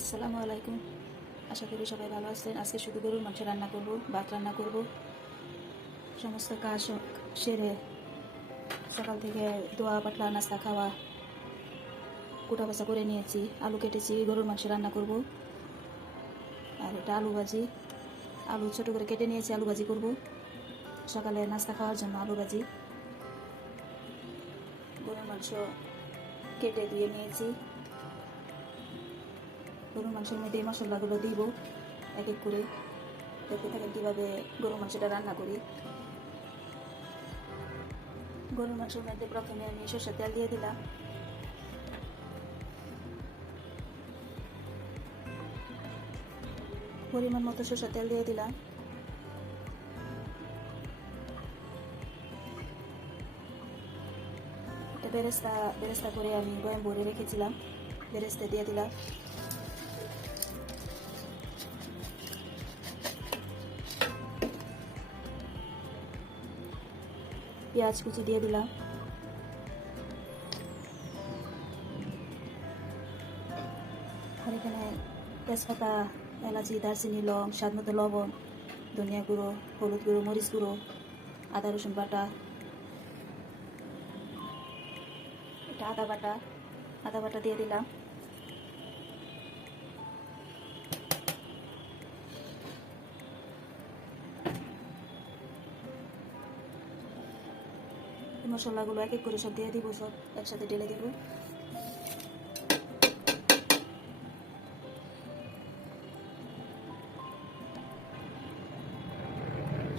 আসসালামু আলাইকুম। আশা করি সবাই ভালো আছেন। আজকে শুধু গরুর মাংস রান্না করব, ভাত রান্না করব। সমস্ত কাজ সেরে সকাল থেকে দোয়া পাতলা নাস্তা খাওয়া কুটা বাছা করে নিয়েছি। আলু কেটেছি, গরুর মাংস রান্না করব। আর এটা আলু ভাজি, আলু ছোট করে কেটে নিয়েছি, আলু ভাজি করব সকালে নাস্তা খাওয়ার জন্য। আলু ভাজি, গরুর মাংস কেটে ধুয়ে নিয়েছি। গরুর মাংসের মধ্যে এই মশলাগুলো দিব এক এক করে। দেখতে থাকেন কীভাবে গরুর মাংসটা রান্না করি। গরুর মাংসের মধ্যে প্রথমে আমি সরষের তেল দিয়ে দিলাম। পরিমাণ মতো সরষের তেল দিয়ে দিলাম। এটা বেরেস্তা বেরেস্তা করে আমি বয়াম ভরে রেখেছিলাম, বেরেস্তা দিয়ে দিলাম। পেঁয়াজ কুচি দিয়ে দিলাম। আর এখানে তেজপাতা, এলাচি, দারচিনি, লং, স্বাদ মতো লবণ, ধনিয়া গুঁড়ো, হলুদ গুঁড়ো, মরিচ গুঁড়ো, আদা রসুন বাটা, এটা আদা বাটা দিয়ে দিলাম। মশলাগুলো এক এক করে সব দিয়ে দিব, সব একসাথে ঢেলে দিব।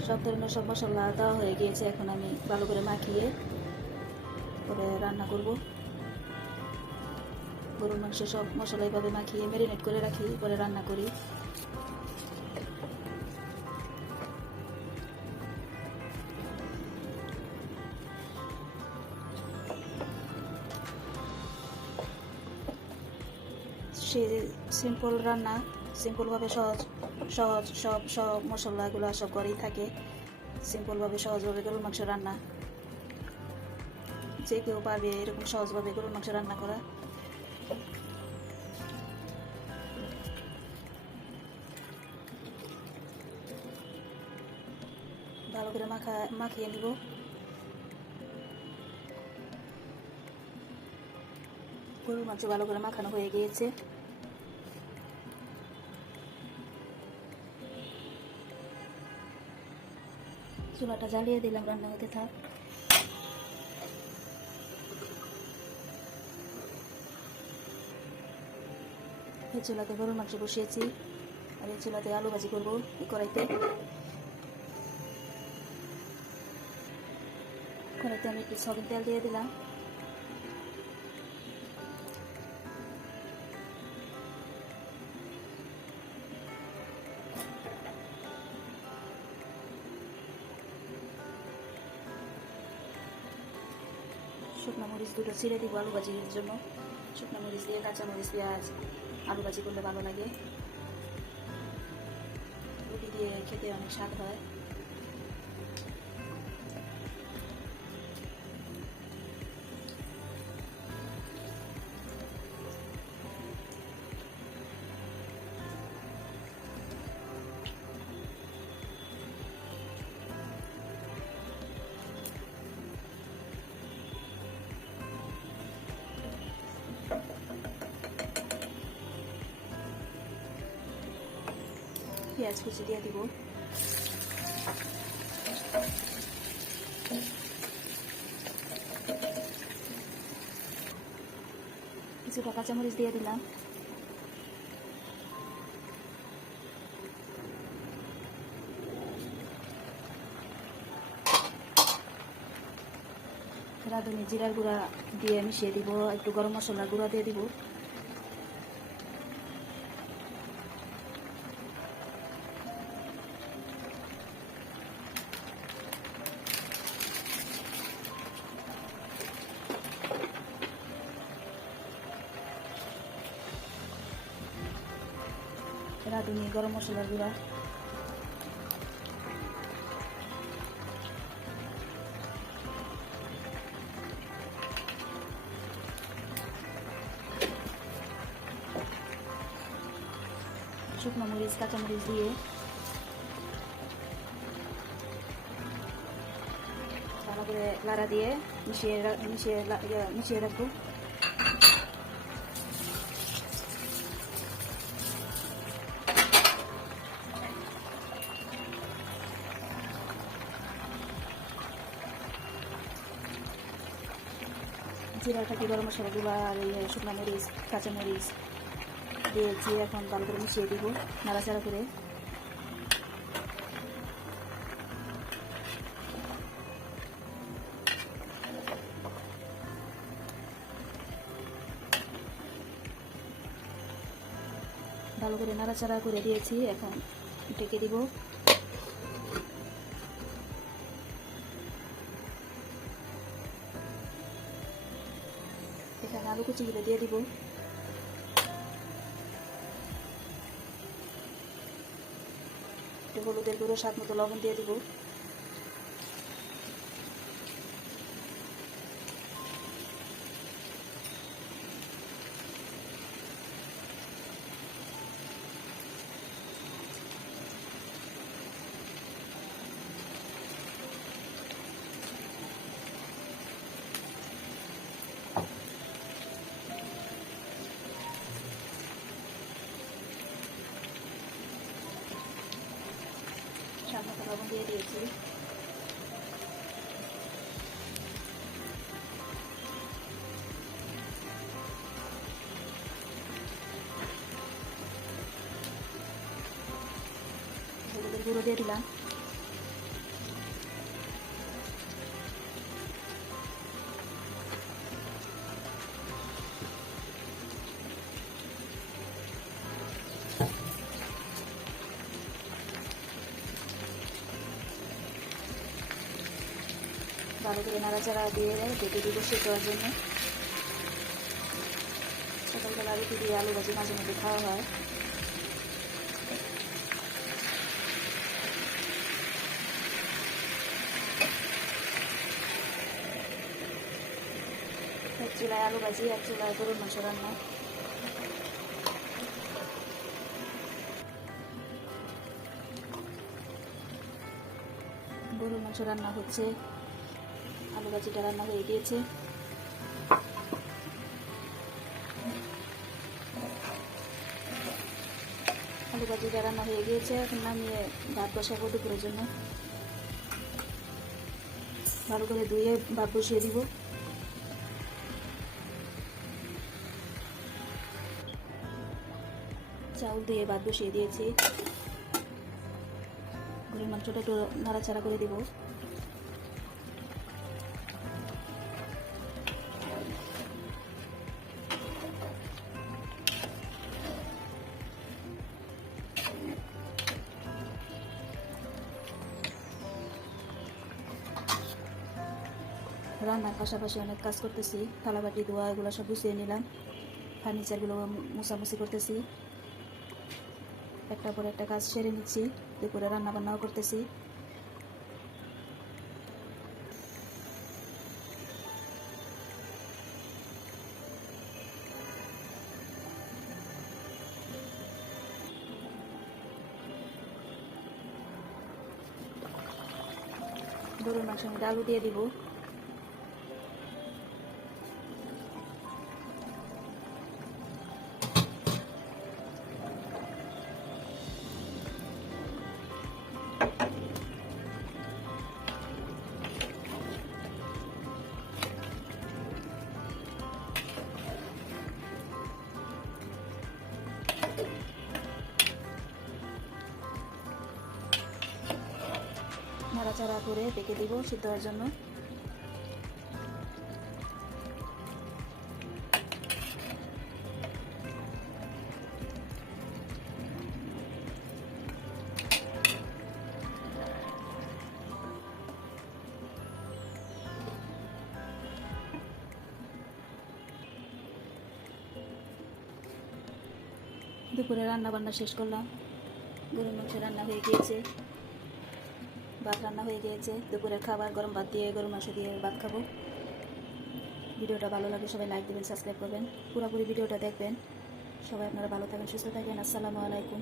সব ধরনের সব মশলা দেওয়া হয়ে গিয়েছে। এখন আমি ভালো করে মাখিয়ে পরে রান্না করব। গরুর মাংস সব মশলা এইভাবে মাখিয়ে ম্যারিনেট করে রাখি, পরে রান্না করি। সে সিম্পল রান্না, সিম্পলভাবে সহজ সহজ সব মশলাগুলো সব ঘরেই থাকে। সিম্পলভাবে সহজভাবে গরুর মাংস রান্না, যে কেউ পারবে এরকম সহজভাবে গরুর মাংস রান্না করা। ভালো করে মাখিয়ে নিব। গরুর মাংস ভালো করে মাখানো হয়ে গিয়েছে। চুলাটা জ্বালিয়ে দিলাম, রান্না হতে থাক। এই চুলাতে গরুর মাংস বসিয়েছি, আর এই চুলাতে আলু ভাজি করবো এই কড়াইতে। কড়াইতে আমি একটু সয়াবিন তেল দিয়ে দিলাম। শুকনো মরিচ দুটো ছিঁড়ে দিব আলু ভাজির জন্য। শুকনো মরিচ দিয়ে কাঁচা মরিচ, পেঁয়াজ, আলু ভাজি করলে ভালো লাগে। রুটি দিয়ে খেতে অনেক স্বাদ হয়। পেঁয়াজ কুচি দিয়ে দিব। কিছুটা কাঁচামরিচ দিয়ে দিলাম। রাঁধুনি জিরার গুঁড়া দিয়ে মিশিয়ে দিব, একটু গরম মশলার গুঁড়া দিয়ে দিব। রাঁধুনি গরম মশলার গুঁড়া, শুকনো মরিচ কাঁচামরিচ দিয়ে ভালো করে লাড়া দিয়ে মিশিয়ে রাখবো। জিরা থাকি গরম মশলাগুলো আর শুকনো মরিচ কাঁচামরিচ দিয়েছি, এখন ভালো করে মিশিয়ে দিব নাড়াচাড়া করে। ভালো করে নাড়াচাড়া করে দিয়েছি, এখন ঢেকে দিব। এখানে আলু কুচিগুলো দিয়ে দিব। হলুদের গুঁড়ো, স্বাদ মতো লবণ দিয়ে দিব। স্বাদ মতো লবণ দিয়ে দিয়েছি। হলুদের গুঁড়ো দিয়ে দিলাম। ভালো করে নাড়াচাড়া দিয়ে ঢেকে দিব সেদ্ধ হওয়ার জন্য। সকালবেলা রুটি দিয়ে আলু ভাজি মাঝে মধ্যে খাওয়া হয়। এক চুলায় আলু ভাজি, এক চুলায় গরুর মাংস রান্না। গরুর মাংস রান্না হচ্ছে, আলু ভাজিটা রান্না হয়ে গিয়েছে। আলু ভাজিটা রান্না হয়ে গিয়েছে, এখন নামিয়ে ভাত বসাবো দুপুরের জন্য। ভালো করে ধুয়ে ভাত বসিয়ে দিব। চাউল দিয়ে ভাত বসিয়ে দিয়েছি। গরুর মাংসটা একটু নাড়াচাড়া করে দিব। রান্নার পাশাপাশি অনেক কাজ করতেছি, থালাবাটি ধোয়া এগুলো সব গুছিয়ে নিলাম, ফার্নিচারগুলো মোছামুছি করতেছি, একটা পর একটা কাজ সেরে নিচ্ছি। দুপুরে রান্না বান্নাও করতেছি। গরুর মাংসের মধ্যে আলু দিয়ে দিব। নাড়াচাড়া করে ঢেকে দিব সিদ্ধ হওয়ার জন্য। দুপুরে রান্না বান্না শেষ করলাম। গরুর মাংস রান্না হয়ে গিয়েছে, ভাত রান্না হয়ে গিয়েছে। দুপুরের খাবার গরম ভাত দিয়ে গরুর মাংস দিয়ে ভাত খাবো। ভিডিওটা ভালো লাগে সবাই লাইক দেবেন, সাবস্ক্রাইব করবেন, পুরোপুরি ভিডিওটা দেখবেন। সবাই আপনারা ভালো থাকবেন, সুস্থ থাকবেন। আসসালামু আলাইকুম।